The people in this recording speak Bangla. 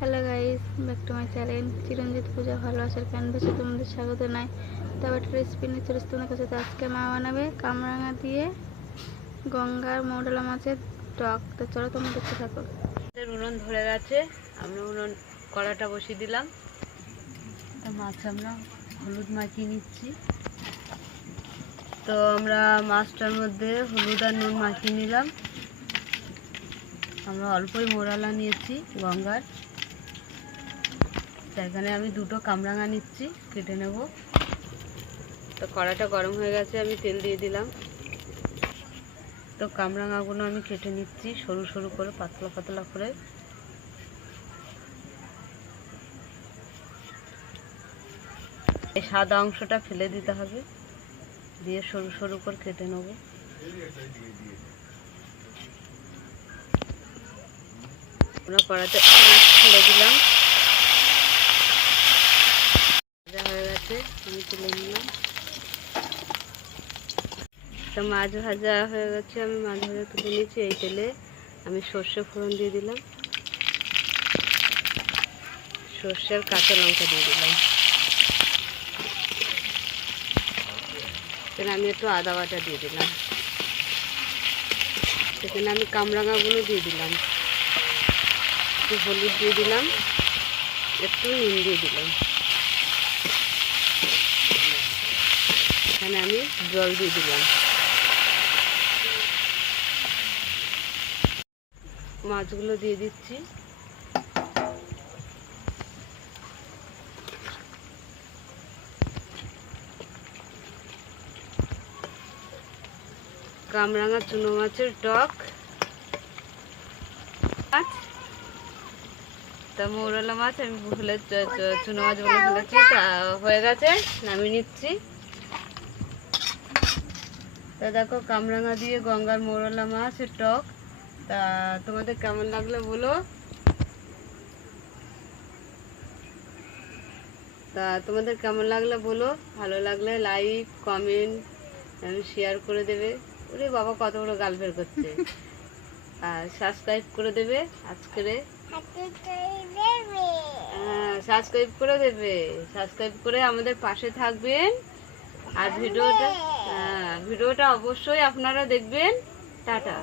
Hello guys, back to my channel Chiranjit Puja ভালোবাসার ক্যানভাসে তোমাদের স্বাগত নাই। তবে একটা রেসিপি নিয়ে চলে তোমাদের কাছে। তো আজকে মা বানাবে কামরাঙা দিয়ে গঙ্গার মৌডলা মাছের টক। তো চলো তোমরা দেখতে থাকো। উনুন ধরে গেছে, আমরা উনুন কড়াটা বসিয়ে দিলাম। তো মাছ আমরা হলুদ মাখিয়ে নিচ্ছি। তো আমরা মাছটার মধ্যে হলুদ আর নুন মাখিয়ে নিলাম। আমরা অল্পই মোরালা নিয়েছি গঙ্গার। সেখানে আমি দুটো কামরাঙা নিচ্ছি, কেটে নেব। তো কড়াটা গরম হয়ে গেছে, আমি তেল দিয়ে দিলাম। তো কামরাঙাগুলো আমি কেটে নিচ্ছি সরু সরু করে, পাতলা পাতলা করে। এই সাদা অংশটা ফেলে দিতে হবে, দিয়ে সরু সরু করে কেটে নেব। আমরা কড়াতে ছেড়ে দিলাম, ভাজা হয়ে গেছে, আমি তুলে নিলাম। তো মাছ ভাজা হয়ে গেছে, আমি মাছ ভাজা তুলে নিয়েছি। এই তেলে আমি সর্ষে ফোড়ন দিয়ে দিলাম, সর্ষের কাঁচা লঙ্কা দিয়ে দিলাম। সেখানে আমি একটু আদা বাটা দিয়ে দিলাম। সেখানে আমি কামরাঙাগুলো দিয়ে দিলাম, একটু হলুদ দিয়ে দিলাম, একটু নুন দিয়ে দিলাম। এখানে আমি জল দিয়ে দিলাম। মাছগুলো দিয়ে দিচ্ছি। কামরাঙা চুনো মাছের টক মাছ। তা মৌরলা মাছ আমি ভুলে চুনো মাছ বলে ফেলেছি। তা হয়ে গেছে, নামিয়ে নিচ্ছি। তা দেখো, কামরাঙা দিয়ে গঙ্গার মৌরলা মাছের টক। তা তোমাদের কেমন লাগলো বলো। ভালো লাগলে লাইক, কমেন্ট, শেয়ার করে দেবে। ওরে বাবা, কত বড় গাল বের করছে। আর সাবস্ক্রাইব করে দেবে। সাবস্ক্রাইব করে আমাদের পাশে থাকবেন। আর ভিডিওটা অবশ্যই আপনারা দেখবেন। টাটা।